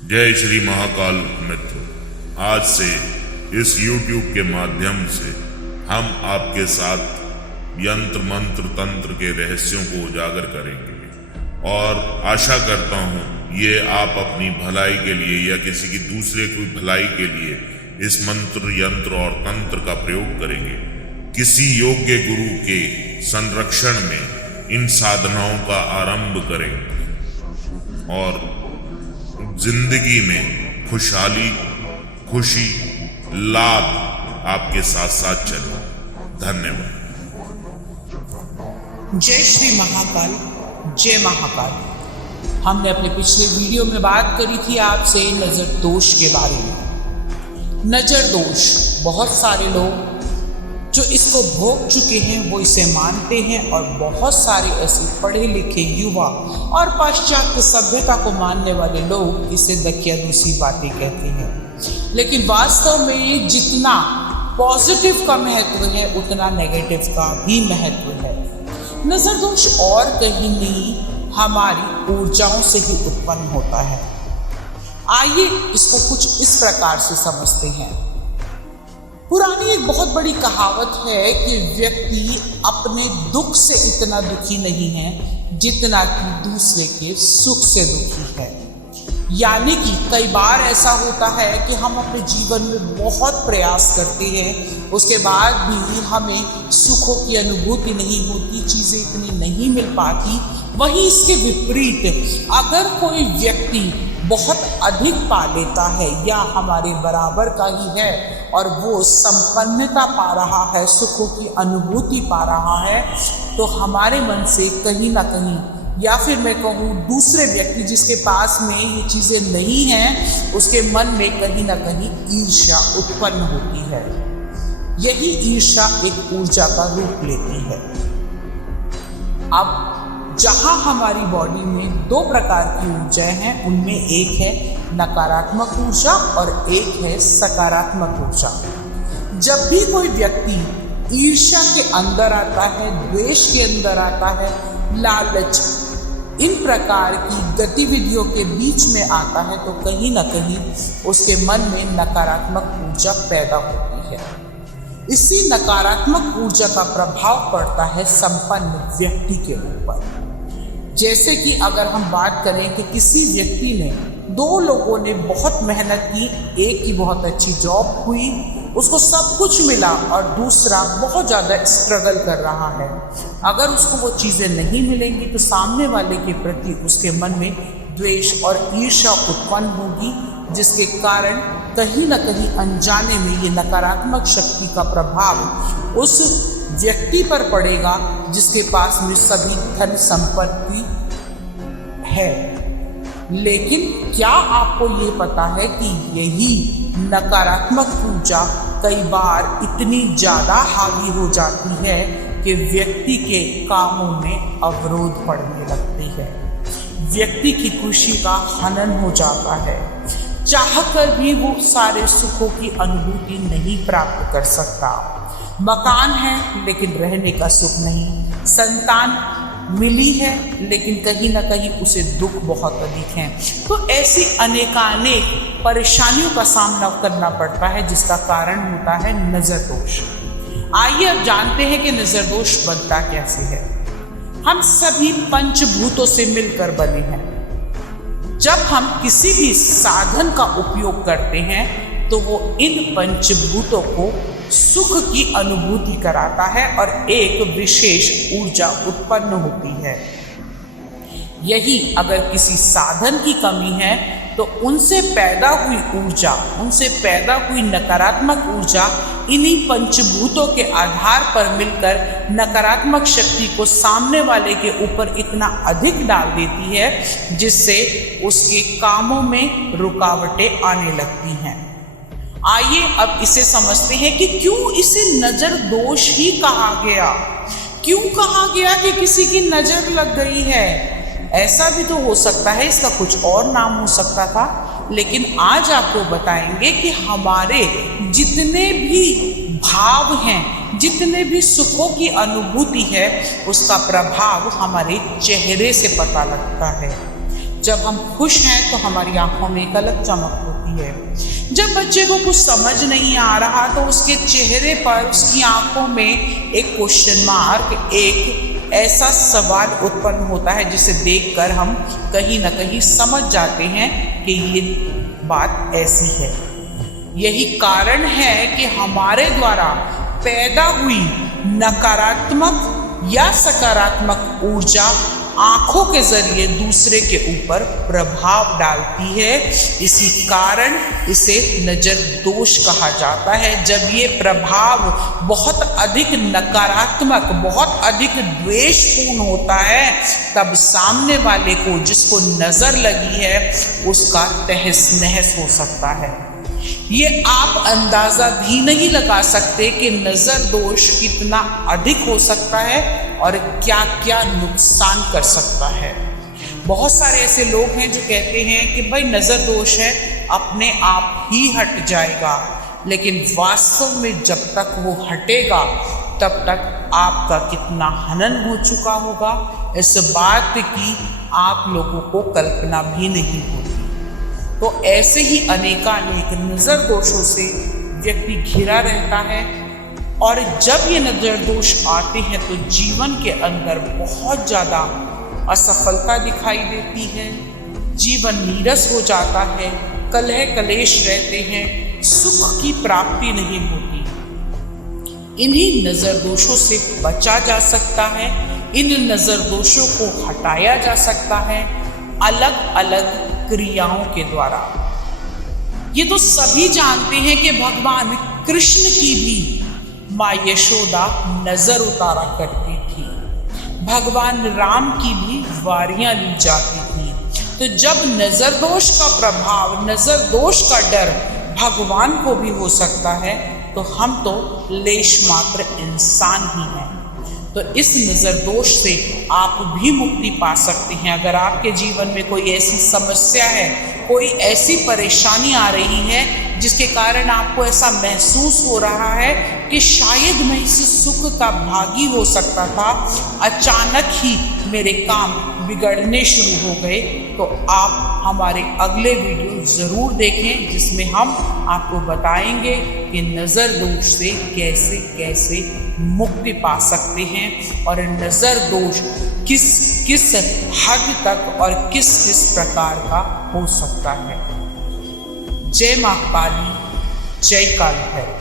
जय श्री महाकाल मित्र। आज से इस YouTube के माध्यम से हम आपके साथ यंत्र मंत्र तंत्र के रहस्यों को उजागर करेंगे और आशा करता हूँ ये आप अपनी भलाई के लिए या किसी की दूसरे की भलाई के लिए इस मंत्र यंत्र और तंत्र का प्रयोग करेंगे। किसी योग्य गुरु के संरक्षण में इन साधनाओं का आरंभ करें और जिंदगी में खुशहाली, खुशी, लाभ आपके साथ साथ चले। धन्यवाद। जय श्री महाकाल, जय महाकाल। हमने अपने पिछले वीडियो में बात करी थी आपसे नजर दोष के बारे में। नजर दोष बहुत सारे लोग जो इसको भोग चुके हैं वो इसे मानते हैं और बहुत सारे ऐसे पढ़े लिखे युवा और पाश्चात्य सभ्यता को मानने वाले लोग इसे दकियानूसी बातें कहते हैं। लेकिन वास्तव में ये जितना पॉजिटिव का महत्व है उतना नेगेटिव का भी महत्व है। नजर दोष और कहीं नहीं हमारी ऊर्जाओं से ही उत्पन्न होता है। आइए इसको कुछ इस प्रकार से समझते हैं। पुरानी एक बहुत बड़ी कहावत है कि व्यक्ति अपने दुख से इतना दुखी नहीं है जितना कि दूसरे के सुख से दुखी है। यानी कि कई बार ऐसा होता है कि हम अपने जीवन में बहुत प्रयास करते हैं, उसके बाद भी हमें सुखों की अनुभूति नहीं होती, चीज़ें इतनी नहीं मिल पाती। वहीं इसके विपरीत अगर कोई व्यक्ति बहुत अधिक पा लेता है या हमारे बराबर का ही है और वो संपन्नता पा रहा है, सुखों की अनुभूति पा रहा है, तो हमारे मन से कहीं ना कहीं, या फिर मैं कहूँ दूसरे व्यक्ति जिसके पास में ये चीज़ें नहीं हैं, उसके मन में कहीं ना कहीं ईर्ष्या उत्पन्न होती है। यही ईर्ष्या एक ऊर्जा का रूप लेती है। अब जहाँ हमारी बॉडी में दो प्रकार की ऊर्जाएं हैं, उनमें एक है नकारात्मक ऊर्जा और एक है सकारात्मक ऊर्जा। जब भी कोई व्यक्ति ईर्ष्या के अंदर आता है, द्वेष के अंदर आता है, लालच, इन प्रकार की गतिविधियों के बीच में आता है, तो कहीं ना कहीं उसके मन में नकारात्मक ऊर्जा पैदा होती है। इसी नकारात्मक ऊर्जा का प्रभाव पड़ता है संपन्न व्यक्ति के ऊपर। जैसे कि अगर हम बात करें कि किसी व्यक्ति ने, दो लोगों ने बहुत मेहनत की, एक की बहुत अच्छी जॉब हुई, उसको सब कुछ मिला और दूसरा बहुत ज़्यादा स्ट्रगल कर रहा है। अगर उसको वो चीज़ें नहीं मिलेंगी तो सामने वाले के प्रति उसके मन में द्वेष और ईर्ष्या उत्पन्न होगी, जिसके कारण कहीं ना कहीं अनजाने में ये नकारात्मक शक्ति का प्रभाव उस व्यक्ति पर पड़ेगा जिसके पास में सभी धन संपत्ति है। लेकिन क्या आपको ये पता है कि यही नकारात्मक ऊर्जा कई बार इतनी ज़्यादा हावी हो जाती है कि व्यक्ति के कामों में अवरोध पड़ने लगती है, व्यक्ति की खुशी का हनन हो जाता है, चाहकर भी वो सारे सुखों की अनुभूति नहीं प्राप्त कर सकता। मकान है लेकिन रहने का सुख नहीं, संतान मिली है लेकिन कहीं ना कहीं उसे दुख बहुत अधिक है। तो ऐसी अनेकानेक परेशानियों का सामना करना पड़ता है, जिसका कारण होता है नजर दोष। आइए अब जानते हैं कि नजर दोष बनता कैसे है। हम सभी पंचभूतों से मिलकर बने हैं। जब हम किसी भी साधन का उपयोग करते हैं तो वो इन पंचभूतों को सुख की अनुभूति कराता है और एक विशेष ऊर्जा उत्पन्न होती है। यही अगर किसी साधन की कमी है तो उनसे पैदा हुई ऊर्जा, उनसे पैदा हुई नकारात्मक ऊर्जा इन्हीं पंचभूतों के आधार पर मिलकर नकारात्मक शक्ति को सामने वाले के ऊपर इतना अधिक डाल देती है जिससे उसके कामों में रुकावटें आने लगती हैं। आइए अब इसे समझते हैं कि क्यों इसे नजर दोष ही कहा गया। क्यों कहा गया कि किसी की नजर लग गई है? ऐसा भी तो हो सकता है इसका कुछ और नाम हो सकता था, लेकिन आज आपको बताएंगे कि हमारे जितने भी भाव हैं, जितने भी सुखों की अनुभूति है, उसका प्रभाव हमारे चेहरे से पता लगता है। जब हम खुश हैं तो हमारी आंखों में एक अलग चमक होती है। जब बच्चे को कुछ समझ नहीं आ रहा तो उसके चेहरे पर, उसकी आंखों में एक क्वेश्चन मार्क, एक ऐसा सवाल उत्पन्न होता है जिसे देखकर हम कहीं ना कहीं समझ जाते हैं कि ये बात ऐसी है। यही कारण है कि हमारे द्वारा पैदा हुई नकारात्मक या सकारात्मक ऊर्जा आंखों के जरिए दूसरे के ऊपर प्रभाव डालती है। इसी कारण इसे नजर दोष कहा जाता है। जब ये प्रभाव बहुत अधिक नकारात्मक, बहुत अधिक द्वेषपूर्ण होता है, तब सामने वाले को, जिसको नजर लगी है, उसका तहस नहस हो सकता है। ये आप अंदाजा भी नहीं लगा सकते कि नजर दोष कितना अधिक हो सकता है और क्या क्या नुकसान कर सकता है। बहुत सारे ऐसे लोग हैं जो कहते हैं कि भाई नजर दोष है, अपने आप ही हट जाएगा, लेकिन वास्तव में जब तक वो हटेगा तब तक आपका कितना हनन हो चुका होगा, इस बात की आप लोगों को कल्पना भी नहीं होती। तो ऐसे ही अनेकानेक नजर दोषों से व्यक्ति घिरा रहता है और जब ये नजर दोष आते हैं तो जीवन के अंदर बहुत ज़्यादा असफलता दिखाई देती है, जीवन नीरस हो जाता है, कलह कलेश रहते हैं, सुख की प्राप्ति नहीं होती। इन्हीं नजर दोषों से बचा जा सकता है, इन नजर दोषों को हटाया जा सकता है अलग अलग क्रियाओं के द्वारा। ये तो सभी जानते हैं कि भगवान कृष्ण की भी माँ यशोदा नजर उतारा करती थी, भगवान राम की भी वारियां ली जाती थी। तो जब नजर दोष का प्रभाव, नजर दोष का डर भगवान को भी हो सकता है, तो हम तो लेश मात्र इंसान ही हैं। तो इस नजर दोष से आप भी मुक्ति पा सकते हैं। अगर आपके जीवन में कोई ऐसी समस्या है, कोई ऐसी परेशानी आ रही है जिसके कारण आपको ऐसा महसूस हो रहा है कि शायद मैं इस सुख का भागी हो सकता था, अचानक ही मेरे काम बिगड़ने शुरू हो गए, तो आप हमारे अगले वीडियो ज़रूर देखें जिसमें हम आपको बताएंगे कि नज़र दोष से कैसे कैसे मुक्ति पा सकते हैं और नज़र दोष किस किस हद तक और किस किस प्रकार का हो सकता है। जय माँ काली, जय काल भैरव।